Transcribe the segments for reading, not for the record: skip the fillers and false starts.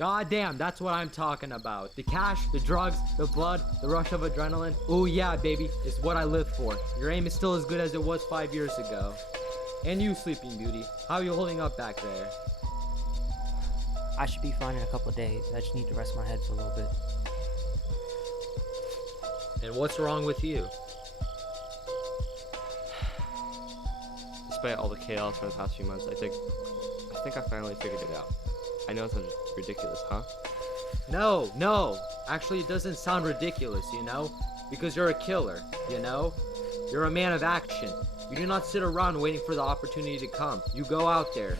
God damn, that's what I'm talking about. The cash, the drugs, the blood, the rush of adrenaline. Oh yeah, baby, it's what I live for. Your aim is still as good as it was 5 years ago. And you, Sleeping Beauty, how are you holding up back there? I should be fine in a couple of days. I just need to rest my head for a little bit. And what's wrong with you? Despite all the chaos for the past few months, I think I finally figured it out. I know it sounds ridiculous, huh? No. Actually, it doesn't sound ridiculous, you know? Because you're a killer, you know? You're a man of action. You do not sit around waiting for the opportunity to come. You go out there.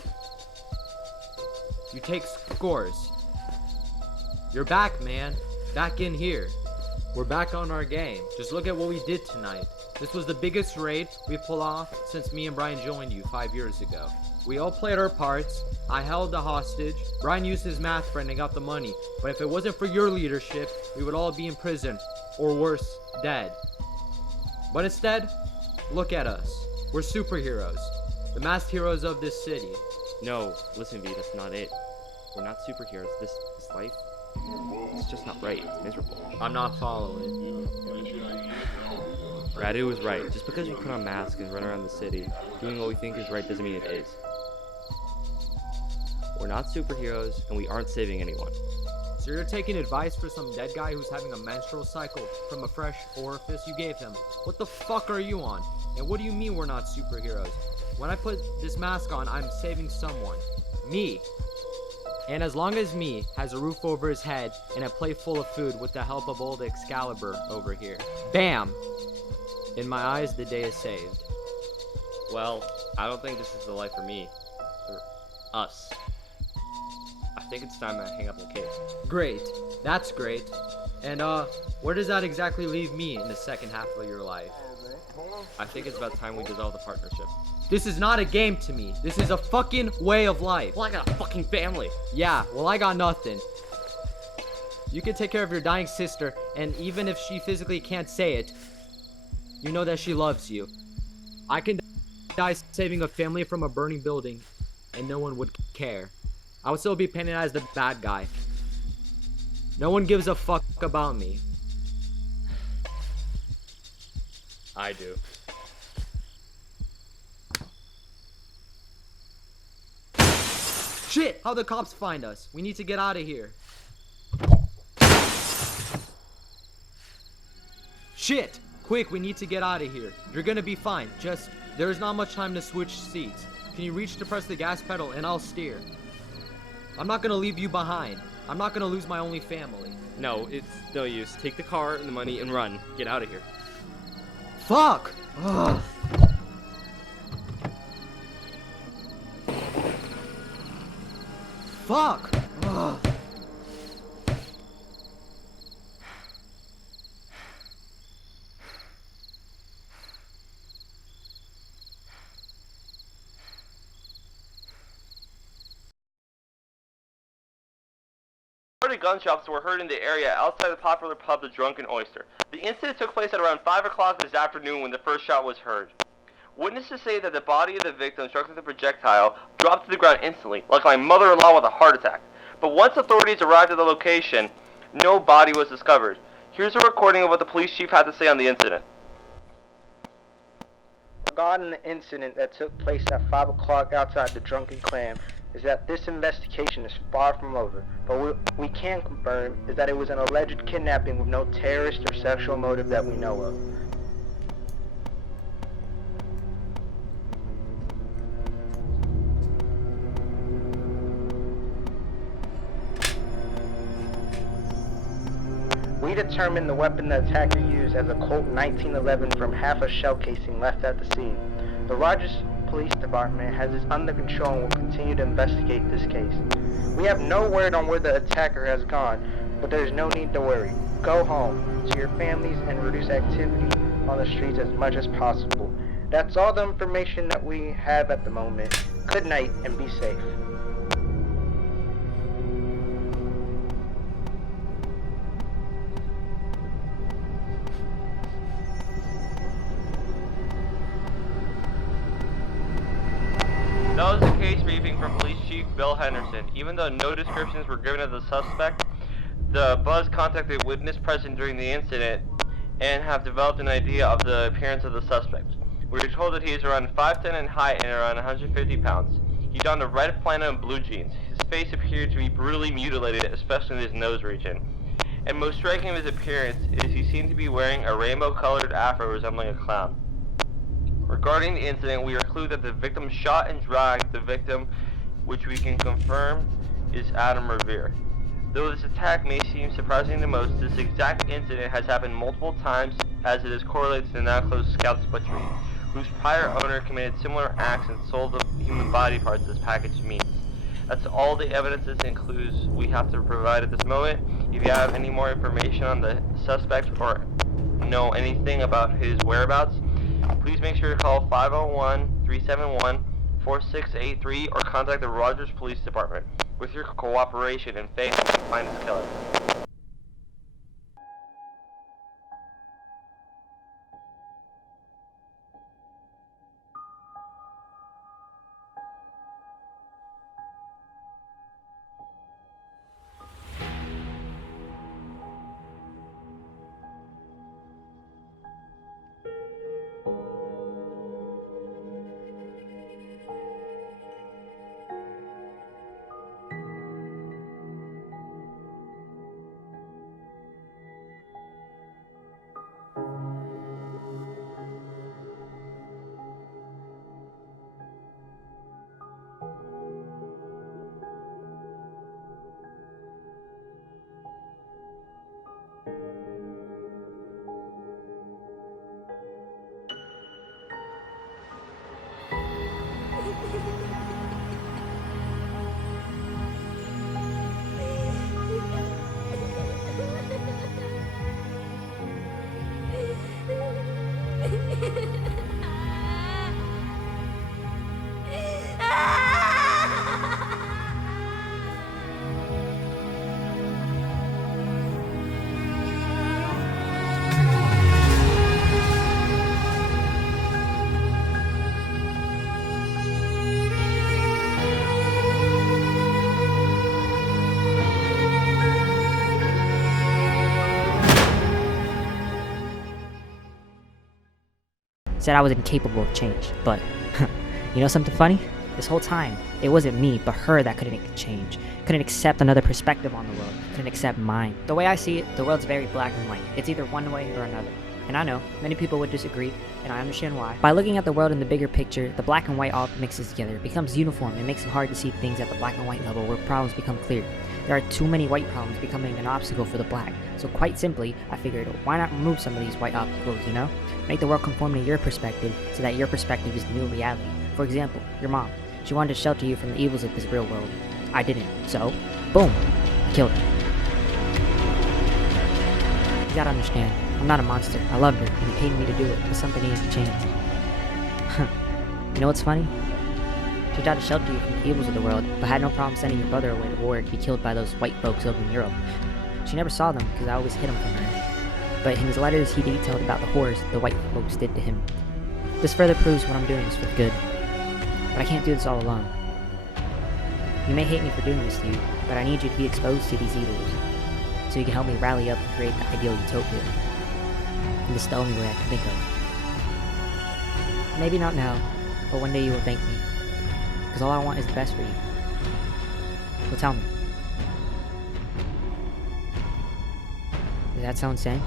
You take scores. You're back, man. Back in here. We're back on our game. Just look at what we did tonight. This was the biggest raid we pulled off since me and Brian joined you 5 years ago. We all played our parts. I held the hostage. Brian used his math friend and got the money. But if it wasn't for your leadership, we would all be in prison, or worse, dead. But instead, look at us. We're superheroes. The masked heroes of this city. No, listen, V, that's not it. We're not superheroes. This life, it's just not right. It's miserable. I'm not following. Radu was right. Just because we put on masks and run around the city, doing what we think is right doesn't mean it is. We're not superheroes, and we aren't saving anyone. So you're taking advice for some dead guy who's having a menstrual cycle from a fresh orifice you gave him. What the fuck are you on? And what do you mean we're not superheroes? When I put this mask on, I'm saving someone. Me. And as long as me has a roof over his head and a plate full of food with the help of old Excalibur over here. Bam! In my eyes, the day is saved. Well, I don't think this is the life for me. Or us. I think it's time I hang up the case. Great. That's great. And where does that exactly leave me in the second half of your life? I think it's about time we dissolve the partnership. This is not a game to me. This is a fucking way of life. Well, I got a fucking family. Yeah, well, I got nothing. You can take care of your dying sister, and even if she physically can't say it, you know that she loves you. I can die saving a family from a burning building, and no one would care. I would still be painted as the bad guy. No one gives a fuck about me. I do. Shit! How'd the cops find us? We need to get out of here. Shit! Quick, we need to get out of here. You're gonna be fine. Just, there's not much time to switch seats. Can you reach to press the gas pedal and I'll steer? I'm not gonna leave you behind. I'm not gonna lose my only family. No, it's no use. Take the car and the money and run. Get out of here. Fuck! Ugh. Fuck! Ugh. Gunshots were heard in the area outside the popular pub The Drunken Oyster. The incident took place at around 5 o'clock this afternoon when the first shot was heard. Witnesses say that the body of the victim struck with the projectile dropped to the ground instantly, like my mother-in-law with a heart attack. But once authorities arrived at the location, no body was discovered. Here's a recording of what the police chief had to say on the incident. Regarding the incident that took place at 5 o'clock outside the Drunken Clam, is that this investigation is far from over, but what we can confirm is that it was an alleged kidnapping with no terrorist or sexual motive that we know of. We determined the weapon the attacker used as a Colt 1911 from half a shell casing left at the scene. The Rogers Police Department has this under control and will continue to investigate this case. We have no word on where the attacker has gone, but there's no need to worry. Go home to your families and reduce activity on the streets as much as possible. That's all the information that we have at the moment. Good night and be safe. That was case briefing from Police Chief Bill Henderson. Even though no descriptions were given of the suspect, the Buzz contacted witness present during the incident and have developed an idea of the appearance of the suspect. We were told that he is around 5'10" in height and around 150 pounds. He donned a red flannel and blue jeans. His face appeared to be brutally mutilated, especially in his nose region. And most striking of his appearance is he seemed to be wearing a rainbow-colored afro resembling a clown. Regarding the incident, we are clued that the victim shot and dragged the victim, which we can confirm is Adam Revere. Though this attack may seem surprising to most, this exact incident has happened multiple times as it is correlated to the now closed Scout's Butchery, whose prior owner committed similar acts and sold the human body parts as packaged meats. That's all the evidences and clues we have to provide at this moment. If you have any more information on the suspect or know anything about his whereabouts, please make sure to call 501-371-4683 or contact the Rogers Police Department. With your cooperation and faith, we can find this killer. Said I was incapable of change, but you know something funny? This whole time, it wasn't me, but her that couldn't change. Couldn't accept another perspective on the world. Couldn't accept mine. The way I see it, the world's very black and white. It's either one way or another. And I know, many people would disagree, and I understand why. By looking at the world in the bigger picture, the black and white all mixes together. It becomes uniform. It makes it hard to see things at the black and white level where problems become clear. There are too many white problems becoming an obstacle for the black. So quite simply, I figured, why not remove some of these white obstacles, you know? Make the world conform to your perspective so that your perspective is the new reality. For example, your mom. She wanted to shelter you from the evils of this real world. I didn't. So, boom, I killed her. You gotta understand, I'm not a monster. I loved her, and he paid me to do it, but something needed to change. You know what's funny? She tried to shelter you from the evils of the world, but had no problem sending your brother away to war to be killed by those white folks over in Europe. She never saw them, because I always hid them from her. But in his letters, he detailed about the horrors the white folks did to him. This further proves what I'm doing is for good. But I can't do this all alone. You may hate me for doing this to you, but I need you to be exposed to these evils, so you can help me rally up and create the ideal utopia. And this is the only way I can think of. Maybe not now, but one day you will thank me. Because all I want is the best for you. So tell me. Does that sound sane?